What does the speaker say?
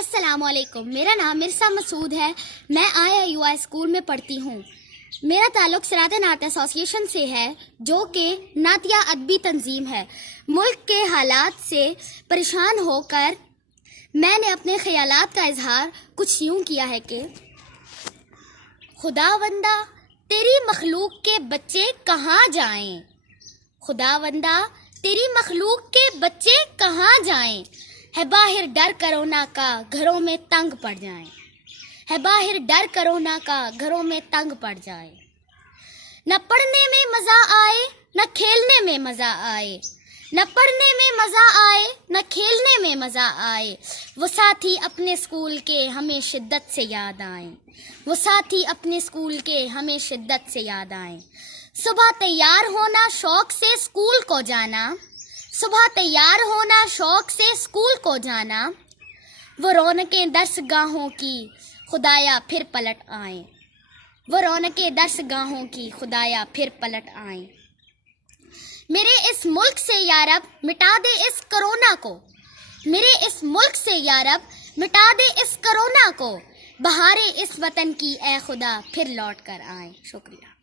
السلام علیکم، میرا نام مرسا مسعود ہے۔ میں IIUI اسکول میں پڑھتی ہوں۔ میرا تعلق صراط نعت ایسوسی ایشن سے ہے، جو کہ نعتیہ ادبی تنظیم ہے۔ ملک کے حالات سے پریشان ہو کر میں نے اپنے خیالات کا اظہار کچھ یوں کیا ہے کہ خداوندا تیری مخلوق کے بچے کہاں جائیں، خداوندا تیری مخلوق کے بچے کہاں جائیں، ہے باہر ڈر کرونا کا گھروں میں تنگ پڑ جائیں، ہے باہر ڈر کرونا کا گھروں میں تنگ پڑ جائیں۔ نہ پڑھنے میں مزہ آئے نہ کھیلنے میں مزہ آئے، نہ پڑھنے میں مزہ آئے نہ کھیلنے میں مزہ آئے، وہ ساتھی اپنے اسکول کے ہمیں شدت سے یاد آئیں، وہ ساتھی اپنے اسکول کے ہمیں شدت سے یاد آئیں۔ صبح تیار ہونا شوق سے اسکول کو جانا، صبح تیار ہونا شوق سے اسکول کو جانا، وہ رونقیں درس گاہوں کی خدایا پھر پلٹ آئیں، وہ رونقیں درس گاہوں کی خدایا پھر پلٹ آئیں۔ میرے اس ملک سے یارب مٹا دے اس کرونا کو، میرے اس ملک سے یارب مٹا دے اس کرونا کو، بہاریں اس وطن کی اے خدا پھر لوٹ کر آئیں۔ شکریہ۔